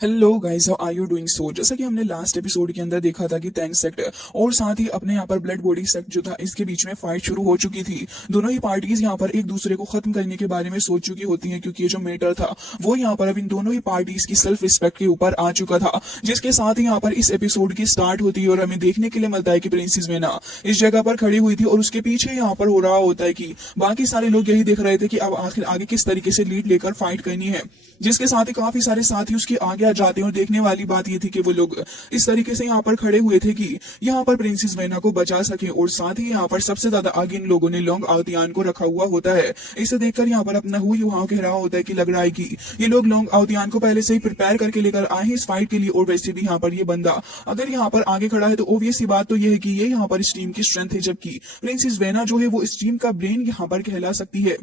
Hello guys, how are you doing? So जैसा कि हमने लास्ट एपिसोड के अंदर देखा था कि टैंक सेक्ट और साथ ही अपने यहाँ पर ब्लड बॉडी सेक्ट जो था, इसके बीच में फाइट शुरू हो चुकी थी। दोनों ही पार्टीज यहाँ पर एक दूसरे को खत्म करने के बारे में सोच चुकी होती हैं, क्योंकि ये जो मैटर था वो यहाँ पर अब इन दोनों ही पार्टीज की सेल्फ रिस्पेक्ट के ऊपर आ चुका था। जिसके साथ ही यहाँ पर इस एपिसोड की स्टार्ट होती है और हमें देखने के लिए मिलता है कि प्रिंसेस वेना इस जगह पर खड़ी हुई थी और उसके पीछे यहाँ पर हो रहा होता है कि बाकी सारे लोग यही देख रहे थे कि अब आखिर आगे किस तरीके से लीड लेकर फाइट करनी है। जिसके साथ ही काफी सारे साथी उसके आगे आ जाते हैं और देखने वाली बात ये थी कि वो लोग इस तरीके से यहाँ पर खड़े हुए थे कि यहाँ पर प्रिंसेस वेना को बचा सके। और साथ ही यहाँ पर सबसे ज्यादा आगे इन लोगों ने लॉन्ग आउतियान को रखा हुआ होता है। इसे देखकर यहाँ पर अपना हुई वहां कह रहा होता है कि लग रहा है कि ये लोग लॉन्ग आउतियान को पहले से ही प्रिपेयर करके लेकर आए हैं इस फाइट के लिए। और वैसे भी यहाँ पर ये बंदा अगर यहाँ पर आगे खड़ा है तो ऑब्वियस सी बात तो ये है कि ये यहाँ पर इस टीम की स्ट्रेंथ है, जबकि प्रिंसेस वेना जो है वो इस टीम का ब्रेन यहाँ पर कहला सकती है।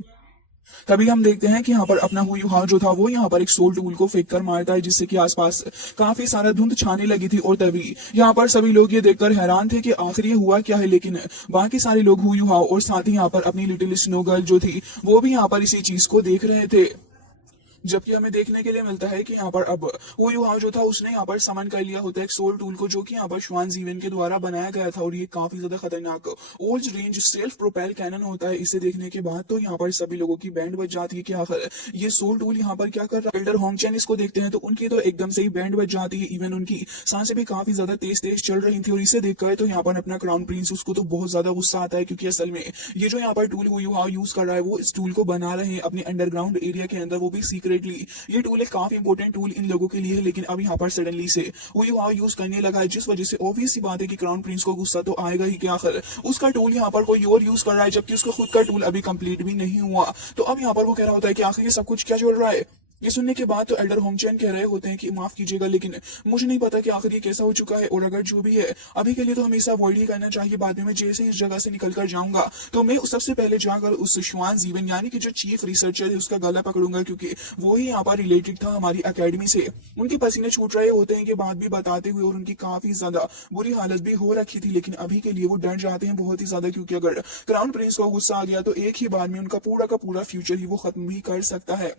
तभी हम देखते हैं कि यहाँ पर अपना हुई युहा जो था वो यहाँ पर एक सोल टूल को फेंक कर मारता है, जिससे कि आसपास काफी सारा धुंध छाने लगी थी। और तभी यहाँ पर सभी लोग ये देखकर हैरान थे कि आखिर ये हुआ क्या है। लेकिन बाकी सारे लोग हुई युहा और साथ ही यहाँ पर अपनी लिटिल स्नो गर्ल जो थी वो भी यहाँ पर इसी चीज को देख रहे थे। जबकि हमें देखने के लिए मिलता है कि यहाँ पर अब वो युवा जो था उसने यहाँ पर समन कर लिया होता है एक सोल टूल को, जो कि यहाँ पर श्वान जीवन के द्वारा बनाया गया था। और ये काफी ज्यादा खतरनाक old range self propel cannon होता है। इसे देखने के बाद तो यहाँ पर सभी लोगों की बैंड बज जाती है कि आखिर ये सोल टूल यहाँ पर क्या कर रहा है। एल्डर होंगचैन इसको देखते हैं तो उनकी तो एकदम से ही बैंड बज जाती है। इवन उनकी सांसें भी काफी ज्यादा तेज तेज चल रही थी। और इसे देखकर तो यहाँ पर अपना क्राउन प्रिंस उसको तो बहुत ज्यादा गुस्सा आता है, क्योंकि असल में ये जो यहाँ पर टूल वो युवा यूज कर रहा है वो इस टूल को बना रहे हैं अपने अंडरग्राउंड एरिया के अंदर, वो भी सीक्रेटली। ये टूल एक काफी इंपॉर्टेंट टूल इन लोगों के लिए है। लेकिन अब यहाँ पर सडनली से वो युवा यूज करने लगा है, जिस वजह से ऑब्वियस सी बात है कि क्राउन प्रिंस को गुस्सा तो आएगा ही कि आखिर उसका टूल यहाँ पर कोई और यूज कर रहा है, जबकि उसका खुद का टूल अभी कंप्लीट भी नहीं हुआ। तो अब यहाँ पर वो कह रहा होता है कि आखिर ये सब कुछ क्या चल रहा है। ये सुनने के बाद तो एल्डर होंगचैन कह रहे होते हैं कि माफ कीजिएगा, लेकिन मुझे नहीं पता कि आखिर ये कैसा हो चुका है। और अगर जो भी है अभी के लिए तो हमें इसे अवॉइड ही करना चाहिए। बाद में मैं जैसे इस जगह से निकल कर जाऊंगा तो मैं सबसे पहले जाकर उस श्वान जीवन यानी कि जो चीफ रिसर्चर है उसका गला पकड़ूंगा, क्योंकि वो ही यहाँ पर रिलेटेड था हमारी अकेडमी से। उनके पसीने छूट रहे होते हैं कि बात भी बताते हुए, और उनकी काफी ज्यादा बुरी हालत भी हो रखी थी। लेकिन अभी के लिए वो डर जाते हैं बहुत ही ज्यादा, क्योंकि अगर क्राउन प्रिंस को गुस्सा आ गया तो एक ही बार में उनका पूरा का पूरा फ्यूचर ही वो खत्म भी कर सकता है।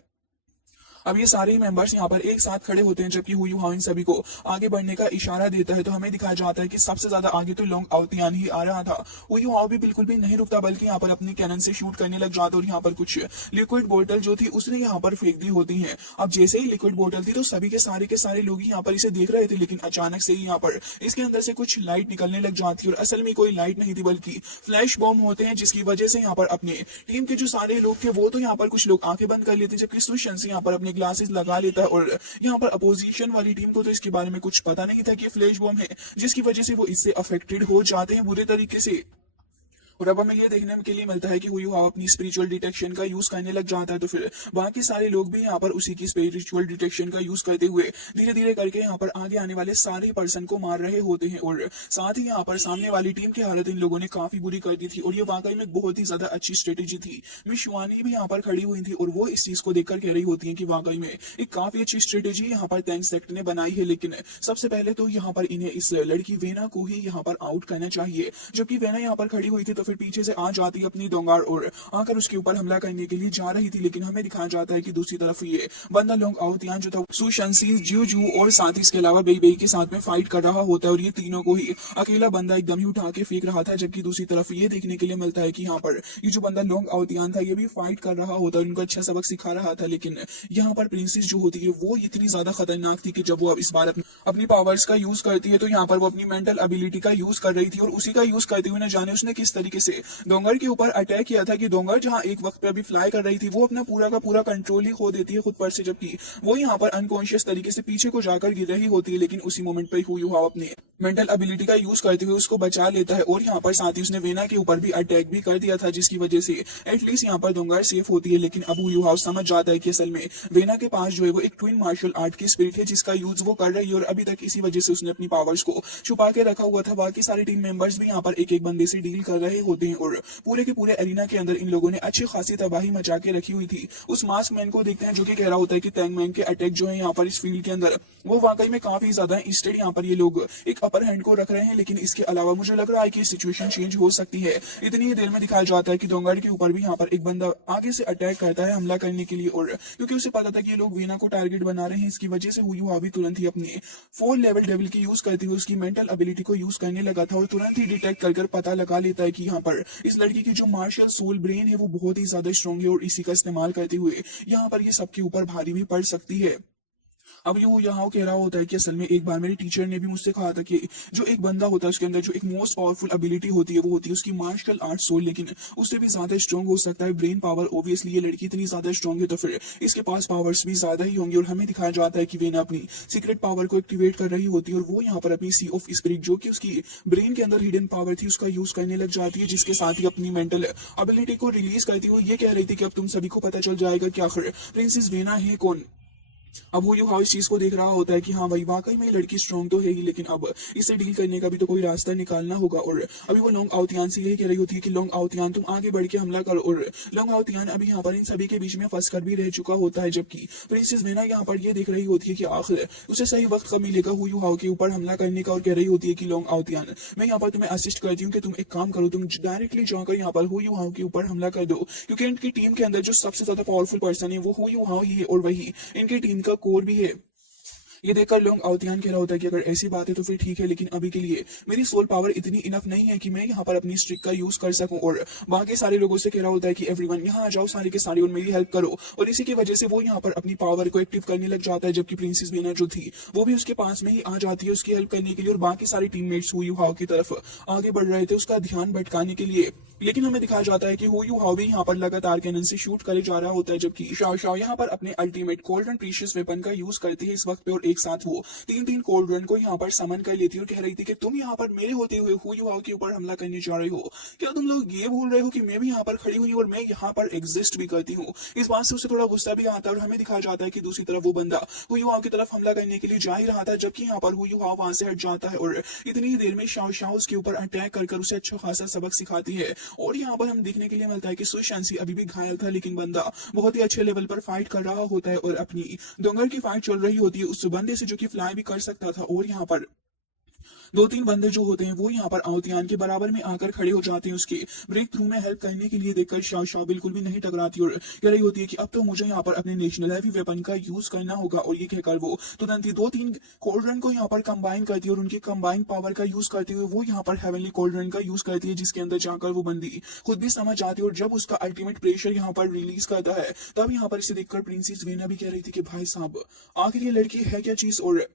अब ये सारे मेंबर्स यहाँ पर एक साथ खड़े होते हैं, जबकि हुई इन सभी को आगे बढ़ने का इशारा देता है। तो हमें दिखाया जाता है कि सबसे ज्यादा आगे तो लॉन्ग आउतियान ही आ रहा था। हुई भी बिल्कुल भी नहीं रुकता, बल्कि यहाँ पर अपनी कैनन से शूट करने लग जाता। और यहाँ पर कुछ लिक्विड बोतल जो थी उसने यहाँ पर फेंक दी होती है। अब जैसे ही लिक्विड बोतल थी तो सभी के सारे लोग यहाँ पर इसे देख रहे थे। लेकिन अचानक से ही यहाँ पर इसके अंदर से कुछ लाइट निकलने लग जाती है, और असल में कोई लाइट नहीं थी बल्कि फ्लैश बॉम्ब होते हैं, जिसकी वजह से यहाँ पर अपने टीम के जो सारे लोग थे वो तो यहाँ पर कुछ लोग आंखें बंद कर लेते हैं, जबकि सुशन से यहाँ पर अपने ग्लासेस लगा लेता है। और यहाँ पर अपोजिशन वाली टीम को तो इसके बारे में कुछ पता नहीं था कि फ्लैश बॉम्ब है, जिसकी वजह से वो इससे अफेक्टेड हो जाते हैं बुरे तरीके से। और अब हमें यह देखने के लिए मिलता है कि हुई अपनी स्पिरिचुअल डिटेक्शन का यूज करने लग जाता है। तो फिर बाकी सारे लोग भी यहाँ पर उसी की स्पिरिचुअल डिटेक्शन का यूज करते हुए धीरे धीरे करके यहाँ पर आगे आने वाले सारे पर्सन को मार रहे होते हैं। और साथ ही यहाँ पर सामने वाली टीम की हालत इन लोगों ने काफी बुरी कर दी थी, और ये वाकई में बहुत ही ज्यादा अच्छी स्ट्रेटेजी थी। मिस शिवानी भी यहाँ पर खड़ी हुई थी और वो इस चीज को देखकर कह रही होती है कि वाकई में एक काफी अच्छी स्ट्रेटेजी यहाँ पर टैंक सेक्ट ने बनाई है। लेकिन सबसे पहले तो यहाँ पर इन्हें इस लड़की वेना को ही यहाँ पर आउट करना चाहिए। जबकि वेना यहाँ पर खड़ी हुई थी तो फिर पीछे से आ जाती अपनी डोंगार और आकर उसके ऊपर हमला करने के लिए जा रही थी। लेकिन हमें दिखाया जाता है कि दूसरी तरफ ये बंदा लोंग आउतियान जो था सुशंसी जियो जू और साथ ही इसके अलावा बेई बेई के साथ में फाइट कर रहा होता है। और ये तीनों को ही अकेला बंदा एकदम ही उठा के फेंक रहा था। जबकि दूसरी तरफ ये देखने के लिए मिलता है कि यहाँ पर ये जो बंदा लोंग आउतियान था ये भी फाइट कर रहा होता है, उनको अच्छा सबक सिखा रहा था। लेकिन यहाँ पर प्रिंसेस जो होती है वो इतनी ज्यादा खतरनाक थी कि जब वो अब इस बार अपनी पावर्स का यूज करती है तो यहाँ पर वो अपनी मेंटल एबिलिटी का यूज कर रही थी। और उसी का यूज करते हुए न जाने उसने किस तरीके से डोंगर के ऊपर अटैक किया था कि डोंगर जहां एक वक्त पे अभी फ्लाई कर रही थी वो अपना पूरा का पूरा कंट्रोल ही खो देती है खुद पर से, जबकि वो यहाँ पर अनकॉन्शियस तरीके से पीछे को जाकर गिर रही होती है। लेकिन उसी मोमेंट पे हुई अपने मेंटल एबिलिटी का यूज करते हुए उसको बचा लेता है। और यहाँ पर साथ ही उसने वेना के ऊपर भी अटैक भी कर दिया था, जिसकी वजह से एटलीस्ट यहाँ पर डोंगर सेफ होती है। लेकिन अब हुई समझ जाता है कि असल में वेना के पास जो है वो एक ट्विन मार्शल आर्ट की स्पिरिट है, जिसका यूज वो कर रही है। और अभी तक इसी वजह से उसने अपनी पावर्स को छुपा के रखा हुआ था। बाकी सारे टीम मेंबर्स भी यहाँ पर एक एक बंदे से डील कर रहे होते हैं, और पूरे के पूरे एरिना के अंदर इन लोगों ने अच्छी खासी तबाही मचा के रखी हुई थी। उस मास्क मैन को देखते हैं जो कि कह रहा होता है कि टैंक मैन के अटैक जो है यहाँ पर इस फील्ड के अंदर वो वाकई में काफी ज्यादा इंस्टेड यहाँ पर ये लोग एक पर हैंड को रख रहे हैं, लेकिन इसके अलावा मुझे लग रहा है कि सिचुएशन चेंज हो सकती है। इतनी ही देर में दिखाया जाता है कि डोंगर के ऊपर भी यहाँ पर एक बंदा आगे से अटैक करता है हमला करने के लिए, और क्योंकि उसे पता था कि ये लोग वीना को टारगेट बना रहे हैं, इसकी वजह से हुई हावी तुरंत ही अपने 4 लेवल डेविल की यूज करते हुए उसकी मेंटल एबिलिटी को यूज करने लगा था और तुरंत ही डिटेक्ट कर पता लगा लेता है कि यहाँ पर इस लड़की की जो मार्शल सोल ब्रेन है वो बहुत ही ज्यादा स्ट्रांग है और इसी का इस्तेमाल करते हुए यहाँ पर ये सबके ऊपर भारी भी पड़ सकती है। अब ये वो यहाँ कह रहा होता है कि असल में एक बार मेरे टीचर ने भी मुझसे कहा था कि जो एक बंदा होता है उसके अंदर जो एक मोस्ट पावरफुल एबिलिटी होती है वो होती है उसकी मार्शल आर्ट सोल, लेकिन उससे भी ज्यादा स्ट्रांग हो सकता है ब्रेन पावर। ऑब्वियसली ये लड़की इतनी ज्यादा स्ट्रांग है तो फिर इसके पास पावर्स भी ज्यादा ही होंगे, और हमें दिखाया जाता है कि वेना अपनी सीक्रेट पावर को एक्टिवेट कर रही होती है और वो यहाँ पर अपनी सी ऑफ स्पिरिट जो कि उसकी ब्रेन के अंदर हिडन पावर थी उसका यूज करने लग जाती है, जिसके साथ ही अपनी मेंटल एबिलिटी को रिलीज करती है। ये कह रही थी कि अब तुम सभी को पता चल जाएगा कि आखिर प्रिंसेस वेना है कौन। अब वो यूहाओ इस चीज को देख रहा होता है कि हाँ भाई वाकई में लड़की स्ट्रांग तो है ही, लेकिन अब इसे डील करने का भी तो कोई रास्ता निकालना होगा। और अभी वो लोंग आउतियान से यही कह रही होती है कि लोंग आउतियान तुम आगे बढ़ के हमला करो, और लोंग आउतियान अभी यहाँ पर इन सभी के बीच में फंस कर भी रह चुका होता है, जबकि प्रिंसेस वेना यहाँ पर ये देख रही होती है कि आखिर उसे सही वक्त कब मिलेगा हु यूहाओ के ऊपर हमला करने का, और कह रही होती है कि लोंग आउतियान मैं यहाँ पर तुम्हें असिस्ट करती हूँ कि तुम एक काम करो, तुम डायरेक्टली जाकर यहाँ पर हु यूहाओ के ऊपर हमला कर दो, क्योंकि इनकी टीम के अंदर जो सबसे ज्यादा पावरफुल पर्सन है वो हु यूहाओ ही है और वही इनकी टीम का कोर भी है। ये देखकर लोग आउतियान कह रहा होता है कि अगर ऐसी बात है तो फिर ठीक है, लेकिन अभी के लिए मेरी सोल पावर इतनी इनफ नहीं है कि मैं यहाँ पर अपनी स्ट्रिक का यूज कर सकूं। और बाकी सारे लोगों से कह रहा होता है कि एवरीवन यहाँ आ जाओ, सारे के सारे और मेरी हेल्प करो, और इसी की वजह से वो यहाँ पर अपनी पावर को एक्टिव करने लग जाता है, जबकि प्रिंसेस वेना जो थी वो भी उसके पास में ही आ जाती है उसकी हेल्प करने के लिए, और बाकी सारे टीममेट्स हु यूहाओ की तरफ आगे बढ़ रहे थे उसका ध्यान भटकाने के लिए। लेकिन हमें दिखाया जाता है कि हु यूहाओ भी यहाँ पर लगातार कैनन से शूट करे जा रहा होता है, जबकि शाओ शाओ यहाँ पर अपने ultimate cold and precious weapon का यूज करती है इस वक्त पे, और एक साथ वो तीन कोल्ड रन को यहाँ पर समन कर लेती है और कह रही थी कि तुम यहाँ पर मेरे होते हुए हु यूहाओ के ऊपर हमला करने जा रहे हो, क्या तुम लोग ये भूल रहे हो कि मैं भी यहाँ पर खड़ी हुई हूँ और मैं यहाँ पर एग्जिस्ट भी करती हूँ। इस बात से उसे थोड़ा गुस्सा भी आता है, और हमें दिखाया जाता है कि दूसरी तरफ वो बंदा हु यूहाओ की तरफ हमला करने के लिए जा ही रहा था, जबकि यहाँ पर हु यूहाओ वहां से हट जाता है और इतनी ही देर में शाओ शाओ उसके ऊपर अटैक कर उसे अच्छा खासा सबक सिखाती है। और यहाँ पर हम देखने के लिए मिलता है कि सुशांसी अभी भी घायल था, लेकिन बंदा बहुत ही अच्छे लेवल पर फाइट कर रहा होता है और अपनी डोंगर की फाइट चल रही होती है उस बंदे से जो कि फ्लाई भी कर सकता था। और यहाँ पर 2-3 बंदे जो होते हैं वो यहाँ पर आउतियान के बराबर में आकर खड़े हो जाते हैं उसके ब्रेक थ्रू में हेल्प करने के लिए। देखकर शाह शाह बिल्कुल भी नहीं टकराती और कह रही होती है कि अब तो मुझे यहाँ पर अपने नेशनल हैवी वेपन का यूज करना होगा, और ये कहकर वो तुरंत ही 2-3 कोल्ड रन को यहाँ पर कंबाइन करती है और उनकी कंबाइन पावर का यूज करते हुए वो यहाँ पर हेवनली कोल्ड रन का यूज करती है, जिसके अंदर जाकर वो बंदी खुद भी समझ जाती है। और जब उसका अल्टीमेट प्रेशर यहाँ पर रिलीज करता है तब यहाँ पर इसे देखकर प्रिंसेस वेना भी कह रही थी कि भाई साहब आखिर ये लड़की है क्या चीज। और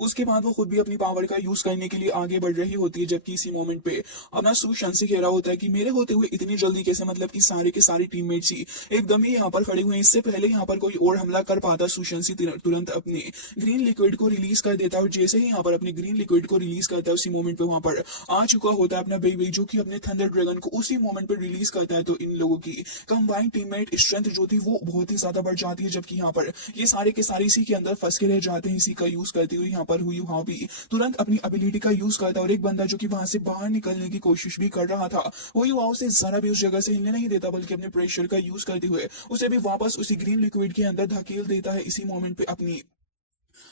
उसके बाद वो खुद भी अपनी पावर का यूज करने के लिए आगे बढ़ रही होती है, जबकि इसी मोमेंट पे अपना सुशांसी कह रहा होता है कि मेरे होते हुए इतनी जल्दी कैसे, मतलब कि सारे के सारे टीममेट्स ही एकदम ही यहाँ पर खड़े हुए हैं, इससे पहले यहाँ पर कोई और हमला कर पाता सुशांसी तुरंत अपने ग्रीन लिक्विड को रिलीज कर देता है, और जैसे ही यहाँ पर अपने ग्रीन लिक्विड को रिलीज करता है उसी मोमेंट पे वहां पर आ चुका होता है अपना बेबी जो कि अपने थंडर ड्रैगन को उसी मोमेंट पर रिलीज करता है। तो इन लोगों की कंबाइंड टीममेट स्ट्रेंथ जो थी वो बहुत ही ज्यादा बढ़ जाती है, जबकि यहाँ पर ये सारे के सारे इसी के अंदर फंस के रह जाते हैं। इसी का यूज करते हुए यहाँ पर हुई यूहाओ भी तुरंत अपनी एबिलिटी का यूज करता है, और एक बंदा जो कि वहां से बाहर निकलने की कोशिश भी कर रहा था वो युवाओं से जरा भी उस जगह से हिलने नहीं देता, बल्कि अपने प्रेशर का यूज करते हुए उसे भी वापस उसी ग्रीन लिक्विड के अंदर धकेल देता है। इसी मोमेंट पे अपनी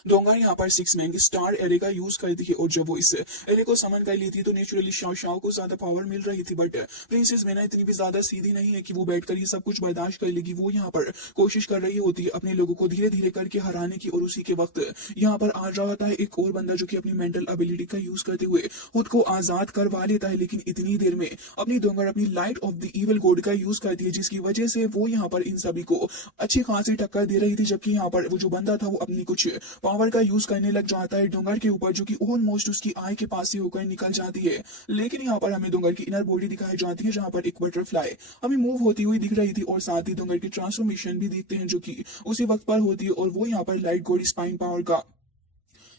डोंगर यहाँ पर 6 मैंग स्टार एरे का यूज करती है, और जब वो इस एरे को समन कर ली थी तो नेचुरली शाओ शाओ को ज्यादा पावर मिल रही थी, बट प्रिंसेस वेना इतनी भी ज्यादा सीधी नहीं है कि वो बैठकर ये सब कुछ बर्दाश्त कर लेगी। वो यहाँ पर कोशिश कर रही होती है अपने लोगों को धीरे धीरे करके हराने की, और उसी के वक्त यहाँ पर आ जाता है एक और बंदा जो कि अपनी मेंटल एबिलिटी का यूज करते हुए खुद को आजाद करवा लेता है, लेकिन इतनी देर में अपनी डोंगर अपनी light of the evil God का यूज करती है, जिसकी वजह से वो यहाँ पर इन सभी को अच्छी खासी टक्कर दे रही थी, जबकि यहाँ पर वो जो बंदा था वो अपनी कुछ पावर का यूज करने लग जाता है डोंगर के ऊपर, जो कि ऑलमोस्ट उसकी आई के पास से होकर निकल जाती है। लेकिन यहाँ पर हमें डोंगर की इनर बॉडी दिखाई जाती है जहां पर एक बटरफ्लाई हमें मूव होती हुई दिख रही थी, और साथ ही डोंगर की ट्रांसफॉर्मेशन भी देखते हैं जो कि उसी वक्त पर होती है, और वो यहाँ पर लाइट गॉड स्पाइन पावर का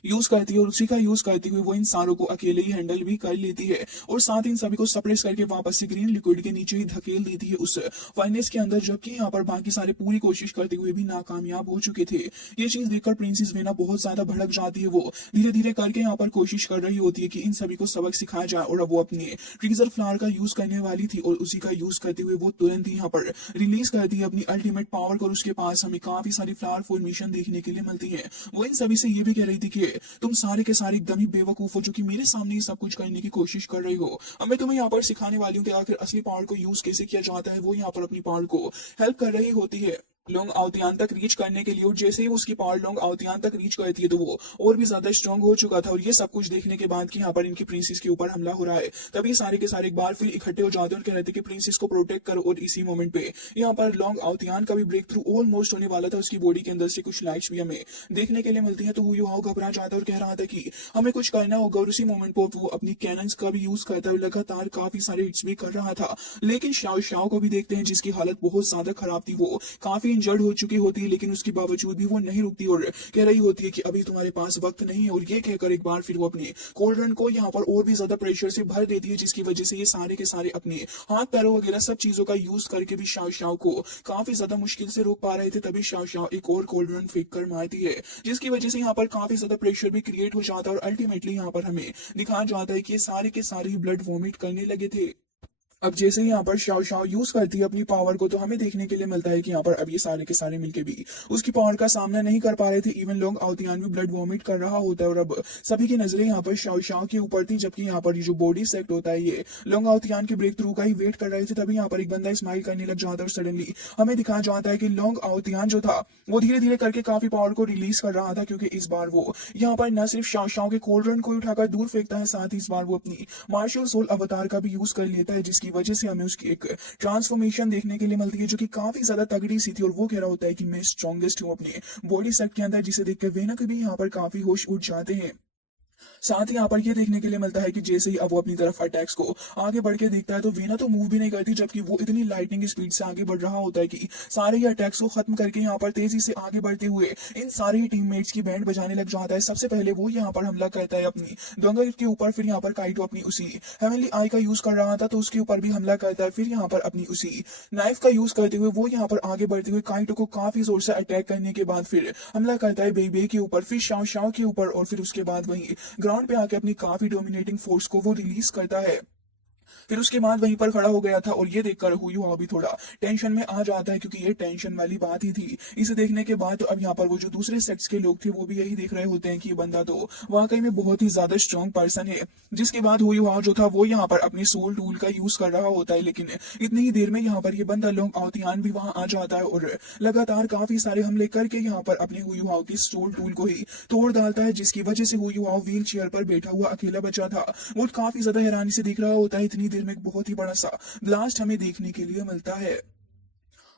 यूज करती है, और उसी का यूज करती हुई वो इन सारों को अकेले ही हैंडल भी कर लेती है, और साथ इन सभी को सप्रेस करके वापस से ग्रीन लिक्विड के नीचे ही धकेल देती है उस फाइनेस के अंदर, जबकि यहाँ पर बाकी सारे पूरी कोशिश करते हुए भी नाकामयाब हो चुके थे। ये चीज देखकर प्रिंसेस वेना बहुत ज्यादा भड़क जाती है, वो धीरे धीरे करके यहाँ पर कोशिश कर रही होती है कि इन सभी को सबक सिखाया जाए, और अब वो अपने ट्रीजर फ्लावर का यूज करने वाली थी, और उसी का यूज करते हुए वो तुरंत ही यहाँ पर रिलीज करती है अपनी अल्टीमेट पावर, और उसके पास हमें काफी सारी फ्लावर फॉर्मेशन देखने के लिए मिलती है। वो इन सभी से ये भी कह रही थी कि तुम सारे के सारे एकदम ही बेवकूफ हो जो कि मेरे सामने ही सब कुछ करने की कोशिश कर रही हो। अब मैं तुम्हें यहाँ पर सिखाने वाली हूँ कि आखिर असली पावर को यूज कैसे किया जाता है। वो यहाँ पर अपनी पावर को हेल्प कर रही होती है लोंग आउतियान तक रीच करने के लिए, और जैसे ही उसकी पावर लोंग आउतियान तक रीच करती है तो वो और भी ज्यादा स्ट्रांग हो चुका था। और ये सब कुछ देखने के बाद कि यहाँ पर इनकी प्रिंसेस के ऊपर हमला हो रहा है, तभी सारे के सारे एक बार फिर इकट्ठे हो जाते हैं और कह रहे थे कि प्रिंसेस को प्रोटेक्ट करो। और इसी मोमेंट पे यहाँ पर लोंग आउतियान का भी ब्रेक थ्रू ऑलमोस्ट होने वाला था। उसकी बॉडी के अंदर से कुछ लाइट्स भी हमें देखने के लिए मिलती है, तो वो युवाओं घबरा जाता है और कह रहा था कि हमें कुछ करना होगा। और उसी मोमेंट पर वो अपनी कैनन्स का भी यूज करता है, लगातार काफी सारे हिट्स भी कर रहा था। लेकिन शाओ शाओ को भी देखते हैं जिसकी हालत बहुत ज्यादा खराब थी, वो काफी इंजर्ड हो चुकी होती है, लेकिन उसके बावजूद भी वो नहीं रुकती और कह रही होती है कि अभी तुम्हारे पास वक्त नहीं है। और ये कहकर एक बार फिर वो अपने कोल्ड्रन को यहाँ पर और भी ज्यादा प्रेशर से भर देती है, जिसकी वजह से ये सारे के सारे अपने हाथ पैरों वगैरह सब चीजों का यूज करके भी शाओ शाओ को काफी ज्यादा मुश्किल से रोक पा रहे थे। तभी शाओ शाओ एक और कोल्ड्रन फेंक कर मारती है, जिसकी वजह से यहाँ पर काफी ज्यादा प्रेशर भी क्रिएट हो जाता है। और अल्टीमेटली यहाँ पर हमें दिखाया जाता है कि ये सारे के सारे ही ब्लड वॉमिट करने लगे थे। अब जैसे ही यहाँ पर शाओ शाओ यूज करती है अपनी पावर को, तो हमें देखने के लिए मिलता है कि यहाँ पर अब ये सारे के सारे मिलके भी उसकी पावर का सामना नहीं कर पा रहे थे। इवन लोंग आउतियान भी ब्लड वॉमिट कर रहा होता है और अब सभी की नजरें यहाँ पर शाओ शाओ के ऊपर थी, जबकि यहाँ पर ये जो बॉडी सेक्ट होता है ये लोंग आउतियान के ब्रेक थ्रू का ही वेट कर रहे थे। तभी यहाँ पर एक बंदा स्माइल करने लग जाता है और सडनली हमें दिखाया जाता है कि लोंग आउतियान जो था वो धीरे धीरे करके काफी पावर को रिलीज कर रहा था, क्योंकि इस बार वो यहाँ पर न सिर्फ शाओ शाओ के कोल्ड्रन को उठाकर दूर फेंकता है, साथ ही इस बार वो अपनी मार्शल सोल अवतार का भी यूज कर लेता है, जिसकी वजह से हमें उसकी एक ट्रांसफॉर्मेशन देखने के लिए मिलती है जो कि काफी ज्यादा तगड़ी सी थी। और वो कह रहा होता है कि मैं स्ट्रॉन्गेस्ट हूँ अपने बॉडी सेट के अंदर, जिसे देखकर वेना के भी यहाँ पर काफी होश उड़ जाते हैं। साथ ही यहाँ पर ये देखने के लिए मिलता है कि जैसे ही अब वो अपनी तरफ अटैक्स को आगे बढ़ के देखता है तो वीना तो मूव भी नहीं करती, जबकि वो इतनी लाइटनिंग स्पीड से आगे बढ़ रहा होता है कि सारे ही अटैक्स को खत्म करके यहाँ पर तेजी से आगे बढ़ते हुए इन सारे ही टीममेट्स की बैंड बजाने लग जाता है। सबसे पहले वो यहाँ पर हमला करता है अपनी दंगल के ऊपर, फिर यहाँ पर काइटो अपनी उसी हेवनली आई का यूज कर रहा था तो उसके ऊपर भी हमला करता है। फिर यहाँ पर अपनी उसी नाइफ का यूज करते हुए वो यहाँ पर आगे बढ़ते हुए काइटो को काफी जोर से अटैक करने के बाद फिर हमला करता है बेबे के ऊपर, फिर शाओ शाओ के ऊपर, और फिर उसके बाद वही ग्राउंड पे आके अपनी काफी डोमिनेटिंग फोर्स को वो रिलीज करता है। फिर उसके बाद वहीं पर खड़ा हो गया था और ये देखकर हुआ भी थोड़ा टेंशन में आ जाता है, क्योंकि ये टेंशन वाली बात ही थी। इसे देखने के बाद तो अब यहाँ पर वो जो दूसरे सेक्स के लोग थे वो भी यही देख रहे होते हैं कि ये बंदा तो वाकई में बहुत ही ज्यादा स्ट्रॉन्ग पर्सन है। जिसके बाद हुआ जो था वो यहाँ पर अपनी सोल टूल का यूज कर रहा होता है, लेकिन इतनी ही देर में यहाँ पर ये बंदा लोंग आउतियान भी वहां आ जाता है और लगातार काफी सारे हमले करके यहाँ पर अपने हुआ की सोल टूल को ही तोड़ डालता है, जिसकी वजह से हुआ व्हील चेयर पर बैठा हुआ अकेला बचा था वो काफी ज्यादा हैरानी से देख रहा होता है। इतनी देर में एक बहुत ही बड़ा सा ब्लास्ट हमें देखने के लिए मिलता है।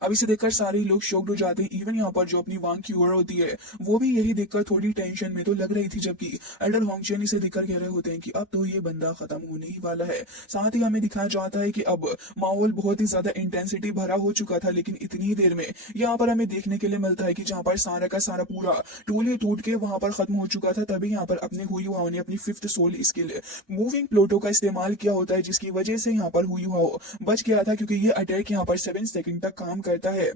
अब इसे देखकर सारे लोग शॉक्ड हो जाते हैं। इवन यहाँ पर जो अपनी वांग क्यूअर होती है वो भी यही देखकर थोड़ी टेंशन में तो लग रही थी, जबकि एल्डर होंगचेन इसे देखकर कह रहे होते हैं कि अब तो ये बंदा खत्म होने ही वाला है। साथ ही हमें दिखाया जाता है कि अब माहौल बहुत ही ज्यादा इंटेंसिटी भरा हो चुका था, लेकिन इतनी देर में यहाँ पर हमें देखने के लिए मिलता है कि जहाँ पर सारा का सारा पूरा टूल ही टूट के वहां पर खत्म हो चुका था। तभी यहाँ पर अपने हुआ ने अपनी फिफ्थ सोल स्किल मूविंग प्लोटो का इस्तेमाल किया होता है, जिसकी वजह से यहाँ पर हुआ बच गया था, क्योंकि ये अटैक यहाँ पर 7 सेकंड तक काम करता है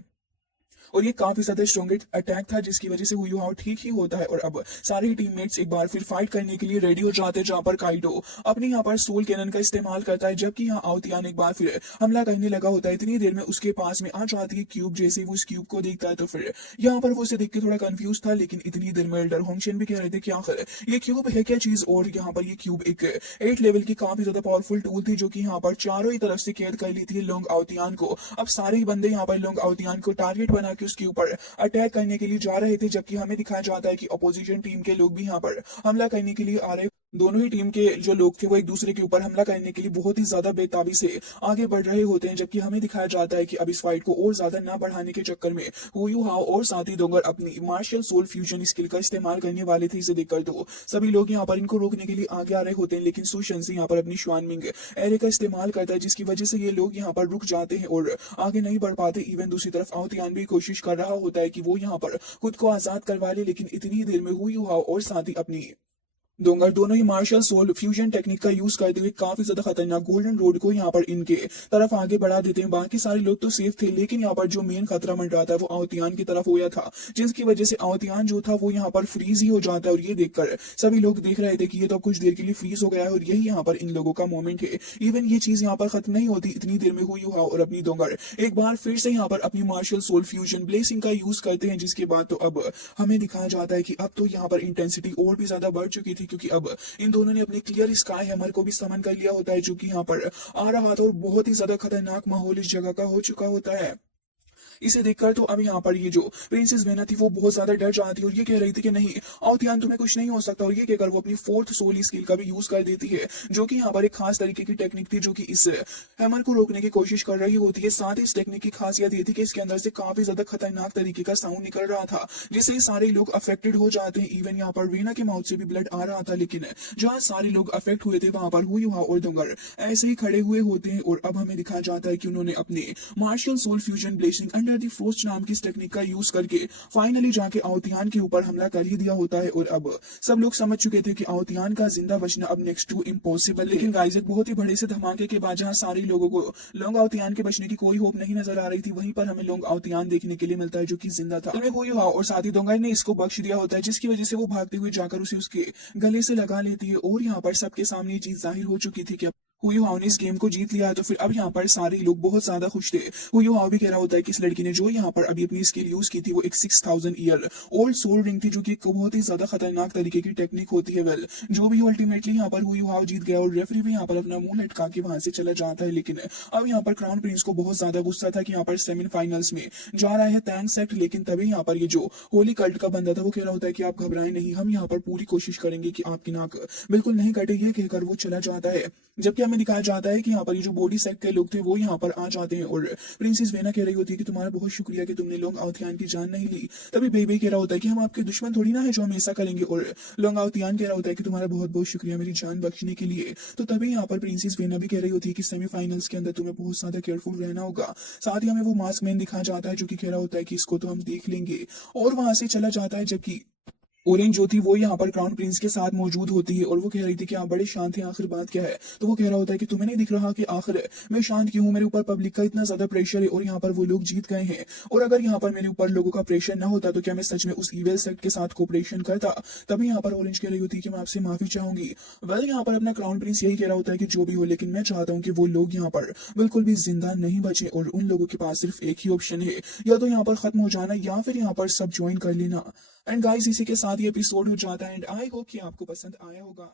और ये काफी ज्यादा स्ट्रॉन्ग अटैक था, जिसकी वजह से हुआ ठीक ही होता है। और अब सारे टीममेट्स एक बार फिर फाइट करने के लिए रेडी हो जाते हैं, जहां पर काइटो अपनी यहाँ पर सोल कैनन का इस्तेमाल करता है, जबकि यहाँ आउतियान एक बार फिर हमला करने लगा होता है। इतनी देर में उसके पास में आ जाती है क्यूब। जैसे वो उस क्यूब को देखता है तो फिर यहाँ पर वो उसे देख के थोड़ा कंफ्यूज था, लेकिन इतनी देर में एल्डर होंगचेन भी कह रहे थे कि आखिर ये क्यूब है क्या चीज। और यहाँ पर ये क्यूब एक 8 लेवल की काफी ज्यादा पावरफुल टूल थी, जो कि यहाँ पर चारों ही तरफ से कैद कर ली थी लोंग आउतियान को। अब सारे ही बंदे यहाँ पर लोंग आउतियान को टारगेट बना के उसके ऊपर अटैक करने के लिए जा रहे थे, जबकि हमें दिखाया जाता है कि अपोजिशन टीम के लोग भी यहाँ पर हमला करने के लिए आ रहे। दोनों ही टीम के जो लोग थे वो एक दूसरे के ऊपर हमला करने के लिए बहुत ही ज्यादा बेताबी से आगे बढ़ रहे होते हैं, जबकि हमें दिखाया जाता है कि अब इस फाइट को और ज्यादा ना बढ़ाने के चक्कर में हुयू हाओ और साथ ही डोंगर अपनी मार्शल सोल फ्यूजन स्किल का इस्तेमाल करने वाले थे। इसे देखकर तो सभी लोग यहाँ पर इनको रोकने के लिए आगे आ रहे होते हैं, लेकिन सुशन से यहाँ पर अपनी श्वानमिंग एरे का इस्तेमाल करता है, जिसकी वजह से ये लोग यहाँ पर रुक जाते हैं और आगे नहीं बढ़ पाते। इवन दूसरी तरफ आउतियान भी कोशिश कर रहा होता है कि वो यहाँ पर खुद को आजाद करवा ले, लेकिन इतनी देर में हुयू हाओ और साथ ही अपनी दोंगर दोनों ही मार्शल सोल फ्यूजन टेक्निक का यूज करते हुए काफी ज्यादा खतरनाक गोल्डन रोड को यहाँ पर इनके तरफ आगे बढ़ा देते हैं। बाकी सारे लोग तो सेफ थे, लेकिन यहाँ पर जो मेन खतरा मंडरा था वो आवतियान की तरफ हुआ था, जिसकी वजह से आवतियान जो था वो यहाँ पर फ्रीज ही हो जाता है। और ये देखकर सभी लोग देख रहे थे कि ये तो कुछ देर के लिए फ्रीज हो गया है और यही यहाँ पर इन लोगों का मोमेंट है। इवन ये चीज यहाँ पर खत्म नहीं होती, इतनी देर में हुई हुआ और अपनी दोंगर एक बार फिर से यहाँ पर अपनी मार्शल सोल फ्यूजन ब्लेसिंग का यूज करते हैं, जिसके बाद तो अब हमें दिखाया जाता है कि अब तो यहाँ पर इंटेंसिटी और भी ज्यादा बढ़ चुकी थी, क्योंकि अब इन दोनों ने अपने क्लियर स्काई हैमर को भी समन कर लिया होता है, जो कि यहाँ पर आ रहा था और बहुत ही ज्यादा खतरनाक माहौल इस जगह का हो चुका होता है। इसे देखकर तो अब यहाँ पर ये जो प्रिंसेस वेना थी वो बहुत ज्यादा डर जाती है और ये कह रही थी कि नहीं आवतियान तुम्हें कुछ नहीं हो सकता, और ये कहकर वो अपनी फोर्थ सोल स्किल का भी यूज कर देती है, जो कि यहाँ पर एक खास तरीके की टेक्निक थी जो कि इस हैमर को रोकने की कोशिश कर रही होती है। साथ ही इस टेक्निक की खासियत ये थी कि इसके अंदर से काफी ज्यादा खतरनाक तरीके का साउंड निकल रहा था, जिससे सारे लोग अफेक्टेड हो जाते हैं। इवन यहाँ पर वेना के माउथ से भी ब्लड आ रहा था, लेकिन जहाँ सारे लोग अफेक्ट हुए थे वहां पर हुई और दोंगर ऐसे ही खड़े हुए होते हैं। और अब हमें दिखाया जाता है कि उन्होंने अपने martial soul fusion blessing under the frost नाम की इस टेक्निक का यूज करके फाइनली जाके आवतियान के ऊपर हमला कर ही दिया होता है। और अब सब लोग समझ चुके थे कि आवतियान का जिंदा बचना अब नेक्स्ट टू इम्पॉसिबल। लेकिन गाइस एक बहुत ही बड़े से धमाके के बाद जहां सारे लोगों को लोंग आवतियान के बचने की कोई होप नहीं नजर आ रही थी, वहीं पर हमें लोंग आवतियान देखने के लिए मिलता है जो कि जिंदा था। तो हुई और साथ ही दोंगाई ने इसको बख्श दिया होता है, जिसकी वजह से वो भागते हुए जाकर उसे उसके गले से लगा लेती है। और यहाँ पर सबके सामने ये चीज जाहिर हो चुकी थी कि हुई ने इस गेम को जीत लिया है। तो फिर अब यहाँ पर सारे लोग बहुत ज्यादा खुश थे। हुई भी कह रहा होता है कि इस लड़की ने जो यहाँ पर अभी अपनी स्किल यूज की थी वो एक 6000 ईयर ओल्ड सोल रिंग थी, जो कि एक बहुत ही ज्यादा खतरनाक तरीके की टेक्निक होती है। वेल जो भी अल्टीमेटली यहाँ पर हुई जीत गया और रेफरी भी यहाँ पर अपना मुंह लटका के वहां से चला जाता है। लेकिन अब यहाँ पर क्राउन प्रिंस को बहुत ज्यादा गुस्सा था कि यहाँ पर सेमीफाइनल्स में जा रहा है थैंक सेक्ट। लेकिन तभी यहाँ पर ये जो होली कल्ट का बंदा था वो कह रहा होता है कि आप घबराएं नहीं, हम यहाँ पर पूरी कोशिश करेंगे कि आपकी नाक बिल्कुल नहीं कटे, ये कहकर वो चला जाता है। जबकि हमें दिखाया जाता है कि यहाँ पर ये जो बॉडी सेक्ट के लोग थे वो यहाँ पर आ जाते हैं और प्रिंसेस वेना कह रही होती है कि तुम्हारा बहुत शुक्रिया कि तुमने लोंग आवतियान की जान नहीं ली। तभी बेबी कह रहा होता है कि हम आपके दुश्मन थोड़ी ना है जो हम ऐसा करेंगे, और लोंग आवतियान कह रहा होता है कि तुम्हारा बहुत बहुत शुक्रिया मेरी जान बख्शने के लिए। तो तभी यहाँ पर प्रिंसेस वेना भी कह रही होती है कि सेमीफाइनल्स के अंदर तुम्हें बहुत ज्यादा केयरफुल रहना होगा। साथ ही हमें वो मास्क मैन दिखाया जाता है जो कि कह रहा होता है कि इसको तो हम देख लेंगे, और वहां से चला जाता है। जबकि ऑरेंज जो थी वो यहाँ पर क्राउन प्रिंस के साथ मौजूद होती है और वो कह रही थी कि आप बड़े शांत हैं, आखिर बात क्या है। तो वो कह रहा होता है कि तुम्हें नहीं दिख रहा कि आखिर मैं शांत क्यों हूँ, मेरे ऊपर पब्लिक का इतना ज्यादा प्रेशर है और यहाँ पर वो लोग जीत गए हैं, और अगर यहाँ पर मेरे ऊपर लोगों का प्रेशर ना होता तो क्या मैं सच में उस ईवेल सेक्ट के साथ कोऑपरेशन करता। तभी यहाँ पर ऑरेंज कह रही होती है कि मैं आपसे माफी चाहूंगी। वेल यहाँ पर अपना क्राउन प्रिंस यही कह रहा होता है कि जो भी हो, लेकिन मैं चाहता हूँ कि वो लोग यहाँ पर बिल्कुल भी जिंदा नहीं बचे और उन लोगों के पास सिर्फ एक ही ऑप्शन है, या तो यहाँ पर खत्म हो जाना या फिर यहाँ पर सब ज्वाइन कर लेना। एंड गाइस इसी के साथ ये एपिसोड हो जाता है एंड आई होप कि आपको पसंद आया होगा।